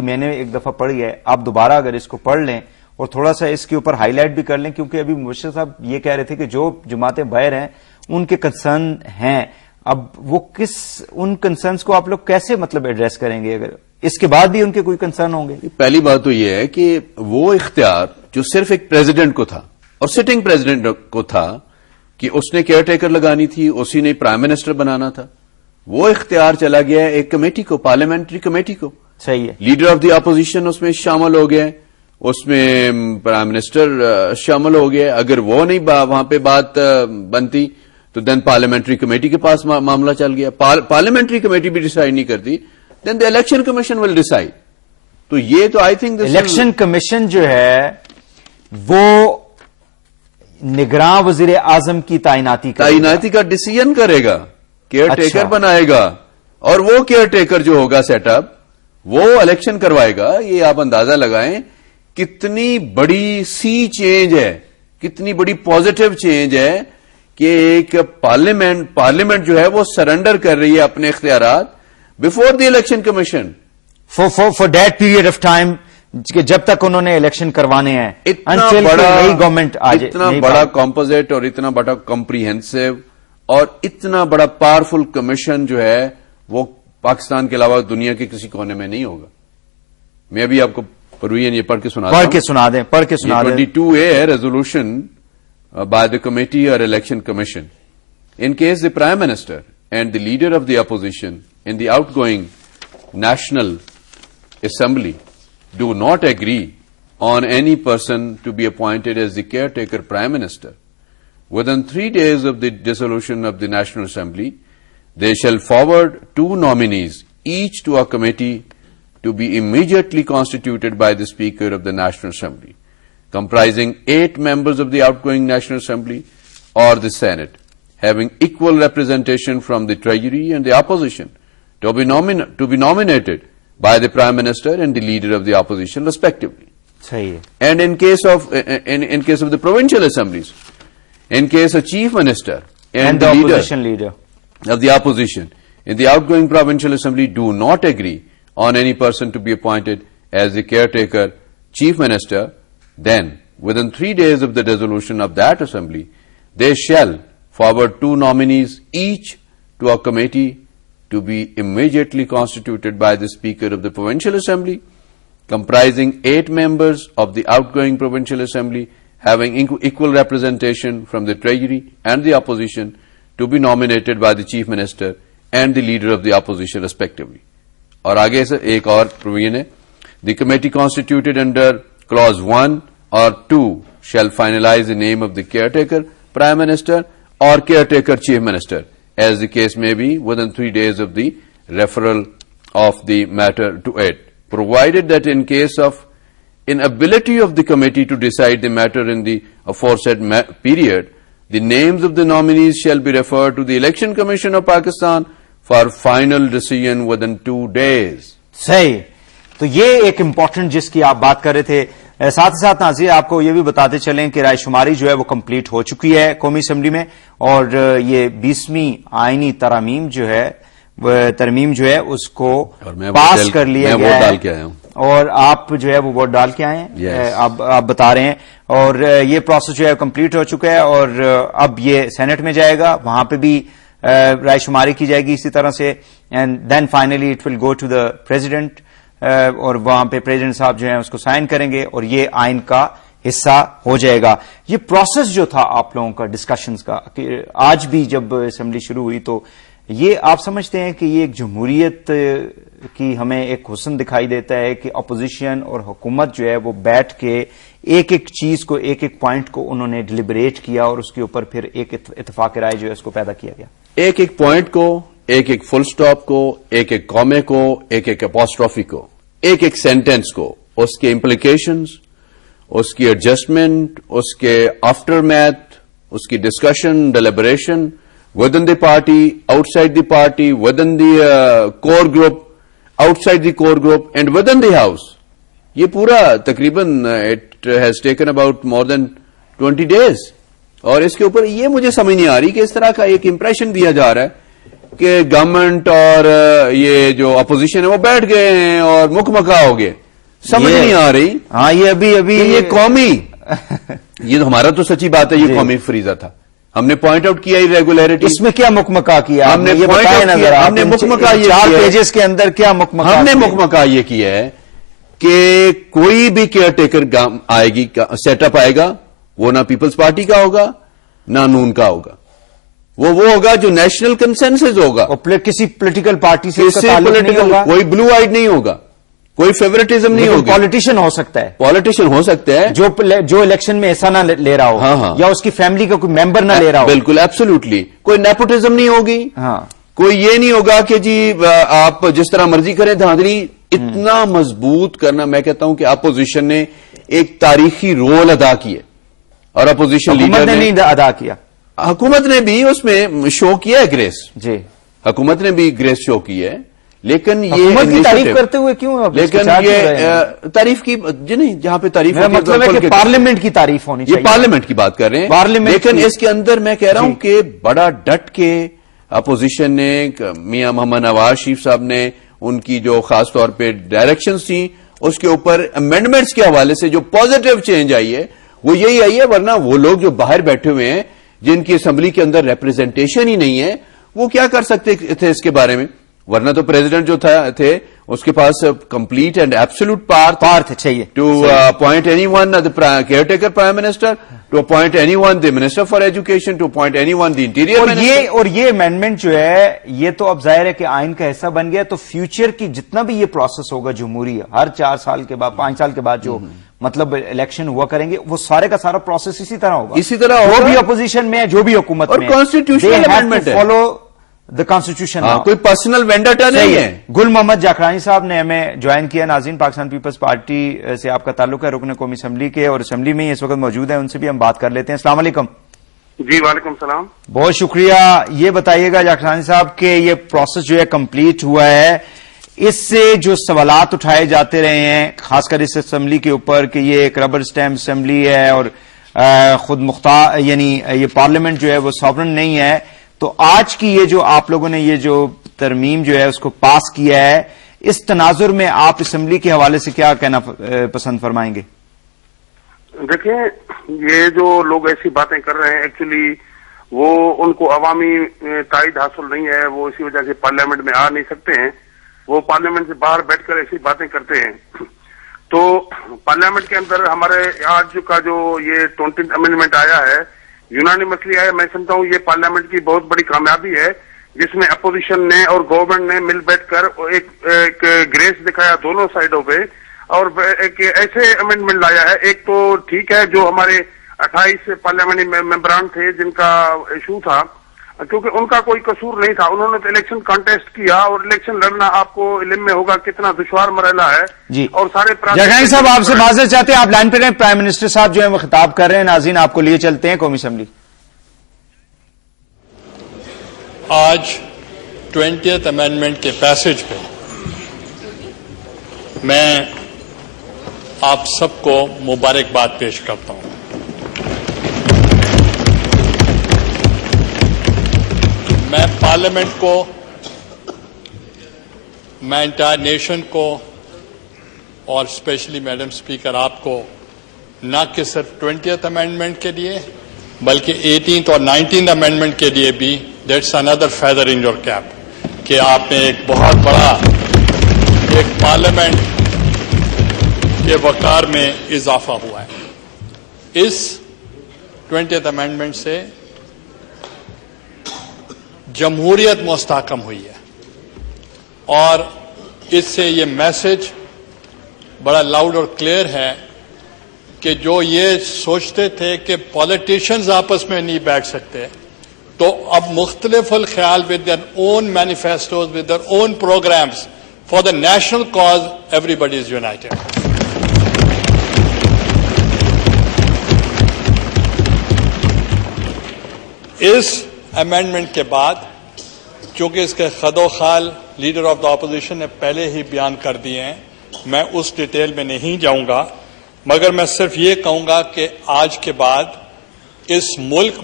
میں نے ایک دفعہ پڑھی ہے, آپ دوبارہ اگر اس کو پڑھ لیں اور تھوڑا سا اس کے اوپر ہائی لائٹ بھی کر لیں, کیونکہ ابھی مبشر صاحب یہ کہہ رہے تھے کہ جو جماعتیں باہر ہیں ان کے کنسرن ہیں, اب وہ ان کنسرنز کو آپ لوگ کیسے مطلب ایڈریس کریں گے, اگر اس کے بعد بھی ان کے کوئی کنسرن ہوں گے؟ پہلی بات تو یہ ہے کہ وہ اختیار جو صرف ایک پریزیڈنٹ کو تھا اور سٹنگ پریزیڈنٹ کو تھا کہ اس نے کیئر ٹیکر لگانی تھی, اسی نے پرائم منسٹر بنانا تھا, وہ اختیار چلا گیا ایک کمیٹی کو, پارلیمنٹری کمیٹی کو. صحیح ہے. لیڈر آف دی اپوزیشن اس میں شامل ہو گئے, اس میں پرائم منسٹر شامل ہو گئے. اگر وہ نہیں وہاں پہ بات بنتی تو دین پارلیمنٹری کمیٹی کے پاس معاملہ چل گیا. پارلیمنٹری کمیٹی بھی ڈیسائیڈ نہیں کرتی, دین دی الیکشن کمیشن ول ڈیسائیڈ. تو یہ تو آئی تھنک الیکشن کمیشن جو ہے وہ نگراں وزیر اعظم کی تعیناتی کا ڈیسیژن کرے گا, کیئر ٹیکر بنائے گا, اور وہ کیئر ٹیکر جو ہوگا سیٹ اپ وہ الیکشن کروائے گا. یہ آپ اندازہ لگائیں کتنی بڑی سی چینج ہے, کتنی بڑی پازیٹو چینج ہے کہ ایک پارلیمنٹ جو ہے وہ سرنڈر کر رہی ہے اپنے اختیارات before the election commission for that period of time, جب تک انہوں نے الیکشن کروانے ہیں. اتنا بڑا کمپوزٹ اور اتنا بڑا کمپریہنسو اور اتنا بڑا پاورفل کمیشن جو ہے وہ پاکستان کے علاوہ دنیا کے کسی کونے میں نہیں ہوگا. میں ابھی آپ کو پروین یہ پڑھ کے سنا دیں. 22A ہے resolution by the committee or election commission. In case the Prime Minister and the leader of the opposition in the outgoing National Assembly do not agree on any person to be appointed as the caretaker Prime Minister, within 3 days of the dissolution of the National Assembly, they shall forward 2 nominees each to a committee to be immediately constituted by the Speaker of the National Assembly, comprising 8 members of the outgoing National Assembly or the Senate, having equal representation from the Treasury and the opposition, to be nominated by the Prime Minister and the Leader of the Opposition, respectively. And in case of the provincial assemblies, in case a Chief Minister and the leader of the opposition in the outgoing provincial assembly do not agree on any person to be appointed as the caretaker Chief Minister, then within 3 days of the dissolution of that assembly, they shall forward 2 nominees each to a committee to be immediately constituted by the Speaker of the Provincial Assembly, comprising 8 members of the outgoing Provincial Assembly, having equal representation from the Treasury and the opposition, to be nominated by the Chief Minister and the Leader of the Opposition, respectively. اور آگے سے ایک اور provision ہے, the committee constituted under clause 1 or 2 shall finalize the name of the caretaker Prime Minister or caretaker Chief Minister, as the case may be, within 3 days of the referral of the matter to it, provided that in case of inability of the committee to decide the matter in the aforesaid period, the names of the nominees shall be referred to the Election Commission of Pakistan for final decision within 2 days. صحیح. تو یہ ایک important جس کی آپ بات کر رہے تھے. ساتھ ہی ساتھ ناظرین آپ کو یہ بھی بتاتے چلیں کہ رائے شماری جو ہے وہ کمپلیٹ ہو چکی ہے قومی اسمبلی میں, اور یہ 20ویں آئینی ترمیم جو ہے اس کو پاس کر لیا گیا ہے, اور آپ جو ہے وہ ووٹ ڈال کے آئے ہیں, آپ بتا رہے ہیں, اور یہ پروسیس جو ہے کمپلیٹ ہو چکا ہے, اور اب یہ سینٹ میں جائے گا, وہاں پہ بھی رائے شماری کی جائے گی اسی طرح سے, and then finally it will go to the president, اور وہاں پہ پریزیڈنٹ صاحب جو ہیں اس کو سائن کریں گے اور یہ آئین کا حصہ ہو جائے گا. یہ پروسیس جو تھا آپ لوگوں کا ڈسکشنز کا, کہ آج بھی جب اسمبلی شروع ہوئی تو یہ آپ سمجھتے ہیں کہ یہ ایک جمہوریت کی ہمیں ایک حسن دکھائی دیتا ہے کہ اپوزیشن اور حکومت جو ہے وہ بیٹھ کے ایک ایک چیز کو, ایک ایک پوائنٹ کو انہوں نے ڈیلیبریٹ کیا اور اس کے اوپر پھر ایک اتفاق رائے جو ہے اس کو پیدا کیا گیا. ایک ایک پوائنٹ کو, ایک ایک فل سٹاپ کو, ایک ایک کامے کو, ایک ایک اپوسٹرافی کو, ایک ایک سینٹینس کو, اس کے امپلیکیشنز, اس کی ایڈجسٹمنٹ, اس کے آفٹر میتھ, اس کی discussion, deliberation within the party, outside the party, within the core group, outside the core group, and within the house. یہ پورا تقریباً it has taken about more than 20 days. اور اس کے اوپر یہ مجھے سمجھ نہیں آ رہی کہ اس طرح کا ایک امپریشن دیا جا رہا ہے کہ گورنمنٹ اور یہ جو اپوزیشن ہے وہ بیٹھ گئے ہیں اور مکمکا ہو گئے. سمجھ نہیں آ رہی. ہاں یہ ابھی یہ قومی یہ تو ہمارا تو سچی بات ہے, یہ قومی فریضہ تھا. ہم نے پوائنٹ آؤٹ کیا ریگولیرٹی. اس میں کیا مکمکا کیا ہم نے پوائنٹ آؤٹ کیا. ہم نے مکمکا یہ 4 پیجز کے اندر کیا مکمکا ہم نے مکمکا یہ کیا ہے کہ کوئی بھی کیئر ٹیکر آئے گی, سیٹ اپ آئے گا, وہ نہ پیپلز پارٹی کا ہوگا نہ نون کا ہوگا, وہ ہوگا جو نیشنل کنسنسس ہوگا. کسی پولیٹیکل پارٹی سے کوئی بلو آئیڈ نہیں ہوگا, کوئی فیورٹزم نہیں ہوگا. پالیٹیشین ہو سکتا ہے, پالیٹیشین ہو سکتا ہے جو الیکشن میں ایسا نہ لے رہا ہو, یا اس کی فیملی کا کوئی ممبر نہ لے رہا ہو. بالکل ایبسولوٹلی. کوئی نیپوٹزم نہیں ہوگی. کوئی یہ نہیں ہوگا کہ جی آپ جس طرح مرضی کریں دھاندلی. اتنا مضبوط کرنا, میں کہتا ہوں کہ اپوزیشن نے ایک تاریخی رول ادا کیا, اور اپوزیشن لیڈر نے نہیں ادا کیا. حکومت نے بھی اس میں شو کیا ہے گریس. جی حکومت نے بھی گریس شو کی ہے, لیکن یہ حکومت کی تعریف کرتے ہوئے کیوں, لیکن یہ تعریف کی جی نہیں, جہاں پہ تعریف مطلب ہے کہ پارلیمنٹ کی تعریف ہونی چاہیے. یہ پارلیمنٹ کی بات کر رہے ہیں, لیکن اس کے اندر میں کہہ رہا ہوں کہ بڑا ڈٹ کے اپوزیشن نے, میاں محمد نواز شریف صاحب نے, ان کی جو خاص طور پہ ڈائریکشنز تھیں اس کے اوپر امینڈمنٹس کے حوالے سے جو پازیٹو چینج آئی ہے وہ یہی آئی ہے. ورنہ وہ لوگ جو باہر بیٹھے ہوئے ہیں جن کی اسمبلی کے اندر ریپرزنٹیشن ہی نہیں ہے, وہ کیا کر سکتے تھے اس کے بارے میں. ورنہ تو پریزیڈنٹ جو تھے اس کے پاس کمپلیٹ اینڈ ایبسولوٹ پاور چاہیے to appoint anyone caretaker prime minister, to appoint anyone the minister for education, to appoint anyone the interior. اور یہ امینڈمنٹ جو ہے یہ تو اب ظاہر ہے کہ آئین کا حصہ بن گیا, تو فیوچر کی جتنا بھی یہ پروسیس ہوگا جمہوری, ہر 4 سال کے بعد 5 سال کے بعد جو مطلب الیکشن ہوا کریں گے, وہ سارے کا سارا پروسیس اسی طرح ہوگا. جو بھی اپوزیشن میں ہے, جو بھی حکومت میں ہے, کانسٹیٹیوشنل امینڈمنٹ ہے, فالو دا کانسٹیٹیوشن. کوئی پرسنل وینڈاٹا نہیں ہے. گل محمد جاکرانی صاحب نے ہمیں جوائن کیا. ناظرین, پاکستان پیپلز پارٹی سے آپ کا تعلق ہے, رکن قومی اسمبلی کے, اور اسمبلی میں اس وقت موجود ہیں, ان سے بھی ہم بات کر لیتے ہیں. السلام علیکم. جی وعلیکم السلام. بہت شکریہ. یہ بتائیے گا جاکرانی صاحب کہ یہ پروسیس جو ہے کمپلیٹ ہوا ہے, اس سے جو سوالات اٹھائے جاتے رہے ہیں خاص کر اس اسمبلی کے اوپر کہ یہ ایک ربر سٹیمپ اسمبلی ہے اور خود مختار, یعنی یہ پارلیمنٹ جو ہے وہ ساورن نہیں ہے, تو آج کی یہ جو آپ لوگوں نے یہ جو ترمیم جو ہے اس کو پاس کیا ہے, اس تناظر میں آپ اسمبلی کے حوالے سے کیا کہنا پسند فرمائیں گے؟ دیکھیں, یہ جو لوگ ایسی باتیں کر رہے ہیں ایکچولی وہ ان کو عوامی تائید حاصل نہیں ہے, وہ اسی وجہ سے پارلیمنٹ میں آ نہیں سکتے ہیں, وہ پارلیمنٹ سے باہر بیٹھ کر ایسی باتیں کرتے ہیں. تو پارلیمنٹ کے اندر ہمارے آج کا جو یہ 20th امینڈمنٹ آیا ہے, یونانیمسلی آیا, میں سمجھتا ہوں یہ پارلیمنٹ کی بہت بڑی کامیابی ہے, جس میں اپوزیشن نے اور گورنمنٹ نے مل بیٹھ کر ایک گریس دکھایا دونوں سائڈوں پہ, اور ایک ایسے امینڈمنٹ لایا ہے. ایک تو ٹھیک ہے جو ہمارے 28 پارلیمنٹری ممبران تھے جن کا ایشو تھا, کیونکہ ان کا کوئی قصور نہیں تھا, انہوں نے تو الیکشن کانٹیسٹ کیا, اور الیکشن لڑنا آپ کو علم میں ہوگا کتنا دشوار مرحلہ ہے. جی, اور سارے جاکرانی صاحب آپ سے معذرت چاہتے ہیں, آپ لائن پہ رہیں. پرائم منسٹر صاحب جو ہے وہ خطاب کر رہے ہیں. ناظرین, آپ کو لیے چلتے ہیں قومی اسمبلی. آج 20th امینڈمنٹ کے پیسج پہ میں آپ سب کو مبارکباد پیش کرتا ہوں. میں پارلیمنٹ کو, میں انٹائر نیشن کو, اور اسپیشلی میڈم اسپیکر آپ کو نہ کہ صرف 20th امینڈمنٹ کے لیے بلکہ 18th اور 19th امینڈمنٹ کے لیے بھی that's another feather in your cap, کہ آپ نے ایک بہت بڑا ایک پارلیمنٹ کے وقار میں اضافہ ہوا ہے. اس 20th امینڈمنٹ سے جمہوریت مستحکم ہوئی ہے, اور اس سے یہ میسج بڑا لاؤڈ اور کلیئر ہے کہ جو یہ سوچتے تھے کہ پالیٹیشنز آپس میں نہیں بیٹھ سکتے, تو اب مختلف الخیال with their own manifestos, with their own programmes for the national cause, everybody is united. اس امینڈمنٹ کے بعد چونکہ اس کے خد و خال لیڈر آف دا اپوزیشن نے پہلے ہی بیان کر دیے ہیں, میں اس ڈیٹیل میں نہیں جاؤں گا, مگر میں صرف یہ کہوں گا کہ آج کے بعد اس ملک